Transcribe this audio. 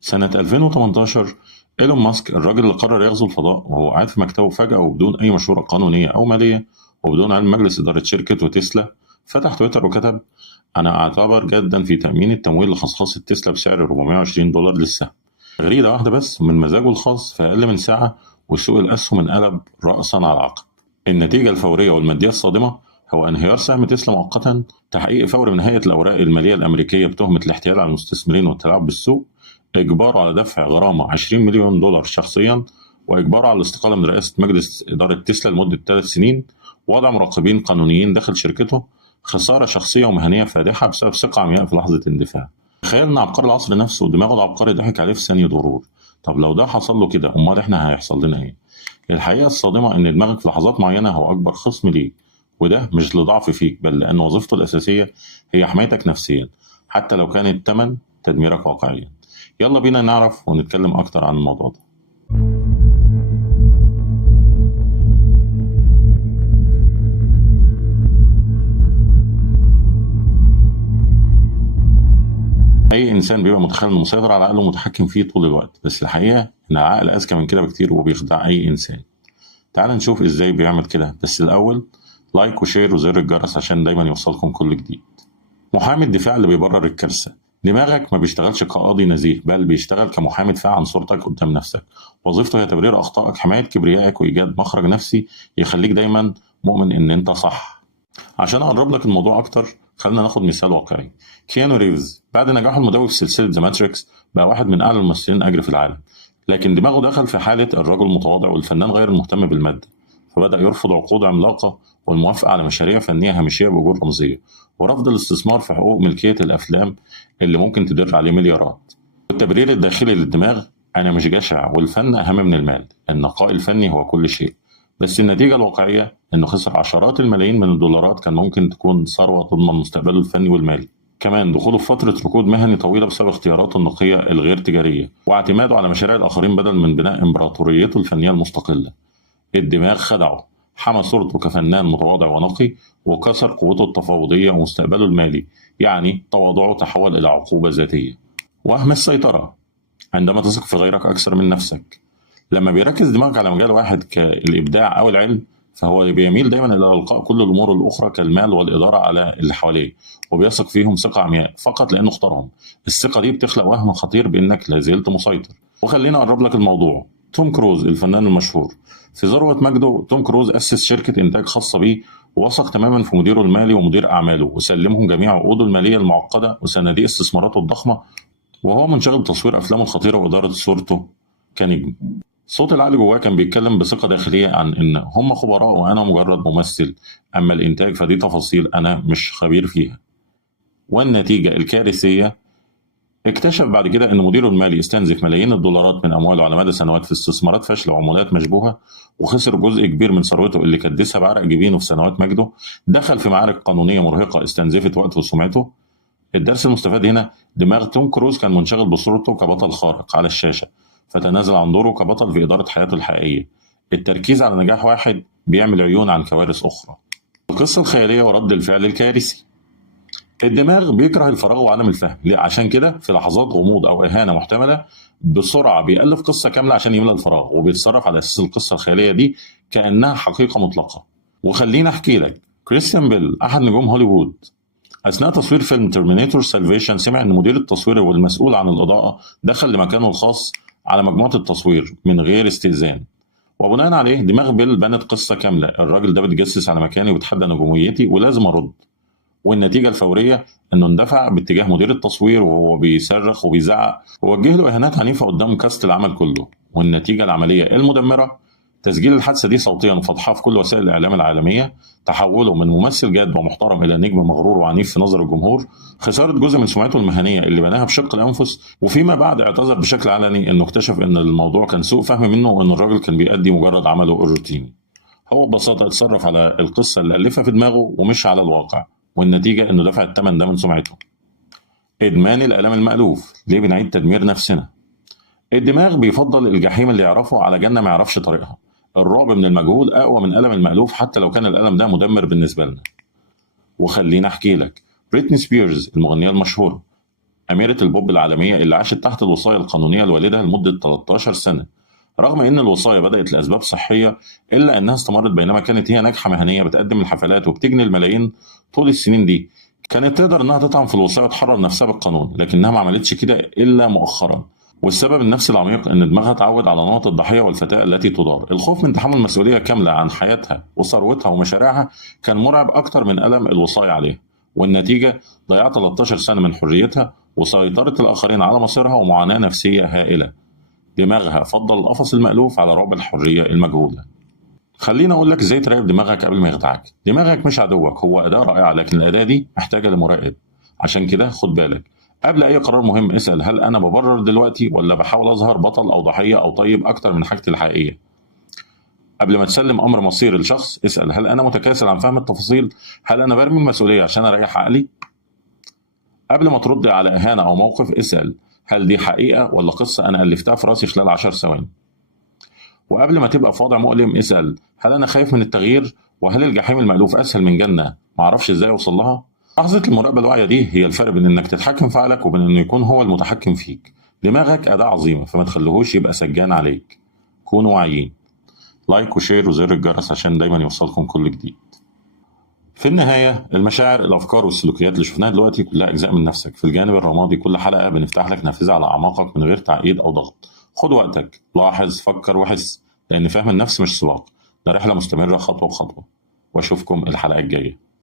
سنة 2018 إيلون ماسك الراجل اللي قرر يغزو الفضاء وهو قاعد في مكتبه فجأة وبدون أي مشورة قانونية أو مالية وبدون علم مجلس إدارة شركة تسلا، فتح تويتر وكتب: أنا أعتبر جدا في تأمين التمويل لخصخصة تسلا بسعر $420 للسهم. تغريدة واحدة بس من مزاجه الخاص في أقل من ساعة وسوق الأسهم انقلب رأسا على عقب. النتيجة الفورية والمادية الصادمة هو انهيار سهم تسلا مؤقتا، تحقيق فوري من هيئة الأوراق المالية الأمركية بتهمة الاحتيال على المستثمرين والتلاعب بالسوق، إجباره على دفع غرامة $20 مليون شخصيا، وإجباره على الاستقالة من رئاسة مجلس إدارة تسلا لمدة 3 سنين، ووضع مراقبين قانونيين داخل شركته، خسارة شخصية ومهنية فادحة بسبب ثقة عمياء في لحظة اندفاع. تخيل إن عبقري العصر نفسه ودماغه العبقري ضحك عليه في ثانية ضرور. طب لو ده حصل له كده، أمال إحنا هيحصل لنا إيه؟ الحقيقة الصادمة إن دماغك في لحظات معينة هو أكبر خصم ليك، وده مش لضعف فيك بل لأن وظيفته الأساسية هي حمايتك نفسيا، حتى لو كان الثمن تدميرك واقعيا. يلا بينا نعرف ونتكلم أكتر عن الموضوع ده. أي إنسان بيبقى متخيل إنه مسيطر على عقله ومتحكم فيه طول الوقت، بس الحقيقة إن العقل أذكى من كده بكتير وبيخدع أي إنسان. تعال نشوف إزاي بيعمل كده، بس الأول لايك وشير وزر الجرس عشان دايما يوصلكم كل جديد. محامي الدفاع اللي بيبرر الكارثة. دماغك ما بيشتغلش كقاضي نزيه، بل بيشتغل كمحامي دفاع عن صورتك قدام نفسك. وظيفته هي تبرير أخطائك، حماية كبريائك، وإيجاد مخرج نفسي يخليك دايما مؤمن إن أنت صح. عشان أقرب لك الموضوع أكتر، خلينا ناخد مثال واقعي. كيانو ريفز بعد نجاحه المدوي في سلسلة ذا ماتريكس بقى واحد من أعلى الممثلين أجر في العالم، لكن دماغه دخل في حالة الرجل المتواضع والفنان غير المهتم بالمادة، فبدأ يرفض عقود عملاقة والموافقة على مشاريع فنية هامشية بأجور رمزية، ورفض الاستثمار في حقوق ملكية الأفلام اللي ممكن تدر عليه مليارات. التبرير الداخلي للدماغ: أنا مش جشع والفن أهم من المال، النقاء الفني هو كل شيء. بس النتيجة الواقعية إنه خسر عشرات الملايين من الدولارات كان ممكن تكون ثروة تضمن مستقبله الفني والمالي. كمان دخوله في فترة ركود مهني طويلة بسبب اختياراته النقية الغير تجارية واعتماده على مشاريع الآخرين بدل من بناء إمبراطوريته الفنية المستقلة. الدماغ خدعه، حمى صورته كفنان متواضع ونقي، وكسر قوته التفاوضية ومستقبله المالي، يعني تواضعه تحول إلى عقوبة ذاتية. وهم السيطرة: عندما تثق في غيرك أكثر من نفسك. لما بيركز دماغك على مجال واحد كالإبداع أو العلم، فهو بيميل دايما إلى إلقاء كل الأمور الأخرى كالمال والإدارة على اللي حواليه، وبيثق فيهم ثقة عمياء فقط لأنه اختارهم. الثقة دي بتخلق وهم خطير بأنك لازلت مسيطر. وخلينا أقرب لك الموضوع. توم كروز الفنان المشهور، في ذروة مجده توم كروز أسس شركة إنتاج خاصة بيه، ووثق تماما في مديره المالي ومدير أعماله، وسلمهم جميع عقوده المالية المعقدة وصناديق استثماراته الضخمة، وهو منشغل بتصوير أفلامه الخطيرة وإدارة صورته كنجم. صوت العقل جواه كان بيتكلم بثقة داخلية عن إن هم خبراء وأنا مجرد ممثل، أما الإنتاج فدي تفاصيل أنا مش خبير فيها. والنتيجة الكارثية: اكتشف بعد كده إن مديره المالي استنزف ملايين الدولارات من أمواله على مدى سنوات في استثمارات فاشلة وعمولات مشبوهة، وخسر جزء كبير من ثروته اللي كدسها بعرق جبينه في سنوات مجده. دخل في معارك قانونية مرهقة استنزفت وقته وسمعته. الدرس المستفاد هنا: دماغ توم كروز كان منشغل بصورته كبطل خارق على الشاشة، فتنازل عن دوره كبطل في إدارة حياته الحقيقية. التركيز على نجاح واحد بيعمل عيون عن كوارث أخرى. القصة الخيالية ورد الفعل الكارثي. الدماغ بيكره الفراغ وعدم الفهم، عشان كده في لحظات غموض أو إهانة محتملة بسرعة بيألف قصة كاملة عشان يملى الفراغ، وبيتصرف على أساس القصة الخيالية دي كأنها حقيقة مطلقة. وخليني أحكي لك، كريستيان بيل أحد نجوم هوليوود، أثناء تصوير فيلم ترمينيتور سالفيشن سمع إن مدير التصوير والمسؤول عن الإضاءة دخل لمكانه الخاص على مجموعة التصوير من غير استئذان، وبناء عليه دماغ بيل بنت قصة كاملة: الراجل ده بيتجسس على مكاني وبيتحدى نجوميتي ولازم أرد. والنتيجة الفورية إنه اندفع باتجاه مدير التصوير وهو بيصرخ وبيزعق ووجه له إهانات عنيفة قدام كاست العمل كله. والنتيجة العملية المدمرة: تسجيل الحادثة دي صوتيا وفضحها في كل وسائل الإعلام العالمية، تحوله من ممثل جاد ومحترم إلى نجم مغرور وعنيف في نظر الجمهور، خسارة جزء من سمعته المهنية اللي بناها بشق الأنفس، وفيما بعد اعتذر بشكل علني إنه اكتشف إن الموضوع كان سوء فهم منه وإن الراجل كان بيأدي مجرد عمله الروتيني. هو ببساطة اتصرف على القصة اللي ألفها في دماغه ومش على الواقع، والنتيجة إنه دفع الثمن ده من سمعته. إدمان الألم المألوف. ليه بنعيد تدمير نفسنا؟ الدماغ بيفضل الجحيم اللي يعرفه على جنة ما يعرفش طريقها. الرعب من المجهول أقوى من ألم المألوف حتى لو كان الألم ده مدمر بالنسبة لنا. وخلينا أحكي لك، بريتني سبيرز المغنية المشهورة أميرة البوب العالمية اللي عاشت تحت الوصاية القانونية لوالدها لمدة 13 سنة. رغم إن الوصاية بدأت لأسباب صحية، إلا إنها استمرت بينما كانت هي ناجحة مهنية بتقدم الحفلات وبتجني الملايين طول السنين دي. كانت تقدر إنها تطعن في الوصاية وتحرر نفسها بالقانون، لكنها ما عملتش كده إلا مؤخرا. والسبب النفسي العميق إن دماغها اتعود على نمط الضحية والفتاة التي تدار. الخوف من تحمل مسؤولية كاملة عن حياتها وثروتها ومشاريعها كان مرعب أكتر من ألم الوصاية عليها. والنتيجة ضياع 13 سنة من حريتها وسيطرة الآخرين على مصيرها ومعاناة نفسية هائلة. دماغها فضل القفص المألوف على رعب الحرية المجهولة. خليني أقول لك إزاي تراقب دماغك قبل ما يخدعك. دماغك مش عدوك، هو أداة رائعة، لكن الأداة دي محتاجة لمراقب. عشان كده خد بالك قبل أي قرار مهم، اسأل: هل أنا ببرر دلوقتي ولا بحاول أظهر بطل أو ضحية أو طيب أكتر من حاجتي الحقيقية؟ قبل ما تسلم أمر مصيري لشخص، اسأل: هل أنا متكاسل عن فهم التفاصيل؟ هل أنا برمي المسؤولية عشان أريح عقلي؟ قبل ما ترد على إهانة أو موقف، اسأل: هل دي حقيقة ولا قصة أنا ألفتها في راسي خلال 10 ثواني؟ وقبل ما تبقى في وضع مؤلم، اسأل: هل أنا خايف من التغيير؟ وهل الجحيم المألوف أسهل من جنة معرفش إزاي أوصل لها؟ لحظة المراقبة الواعية دي هي الفرق بين إنك تتحكم في عقلك وبين إنه يكون هو المتحكم فيك. دماغك أداة عظيمة، فما تخليهوش يبقى سجان عليك. كونوا واعيين. لايك وشير وزر الجرس عشان دايما يوصلكم كل جديد. في النهاية، المشاعر، الأفكار والسلوكيات اللي شفناها دلوقتي كلها أجزاء من نفسك. في الجانب الرمادي كل حلقة بنفتح لك نافذة على أعماقك من غير تعقيد أو ضغط. خد وقتك، لاحظ، فكر وحس، لأن فهم النفس مش سباق، ده رحلة مستمرة خطوة بخطوة. وأشوفكم الحلقة الجاية.